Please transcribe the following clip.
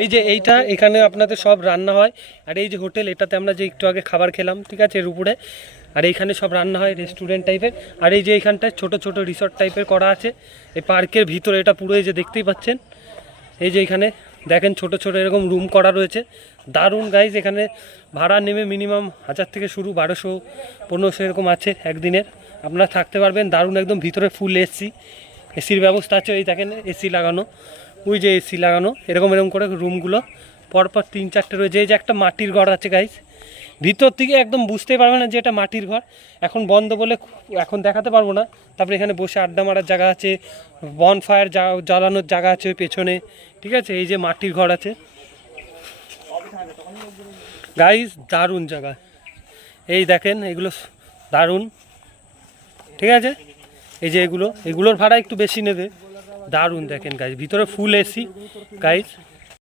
এই যে এইটা এখানে আপনাদের সব রান্না হয়। আর এই যে হোটেল, এটাতে আমরা যে একটু আগে খাবার খেলাম, ঠিক আছে, এর উপরে। আর এইখানে সব রান্না হয় রেস্টুরেন্ট টাইপের। আর এই যে এইখানটায় ছোট ছোট রিসর্ট টাইপের করা আছে এই পার্কের ভিতরে। এটা পুরো এই যে দেখতেই পাচ্ছেন, এই যে এখানে দেখেন ছোট ছোট এরকম রুম করা রয়েছে। দারুণ গাইজ, এখানে ভাড়া নেমে মিনিমাম 1000 থেকে শুরু, 1200-1500 এরকম আছে একদিনের। আপনারা থাকতে পারবেন। দারুণ একদম ভিতরে ফুল এসির ব্যবস্থা আছে। এই দেখেন এসি লাগানো, ওই যে এসি লাগানো, এরকম এরকম করে রুমগুলো পরপর 3-4টে রয়েছে। এই যে একটা মাটির ঘর আছে গাইজ, ভিতর থেকে একদম বুঝতেই পারবে না যে এটা মাটির ঘর। এখন বন্ধ বলে এখন দেখাতে পারবো না। তারপরে এখানে বসে আড্ডা মারার জায়গা আছে, বনফায়ার জ্বালানোর জায়গা আছে ওই পেছনে, ঠিক আছে। এই যে মাটির ঘর আছে গাইজ, দারুণ জায়গা। এই দেখেন এগুলো দারুণ, ঠিক আছে। এই যে এগুলোর ভাড়া একটু বেশি নেবে। দারুণ দেখেন গাইজ, ভিতরে ফুল এসি গাইজ।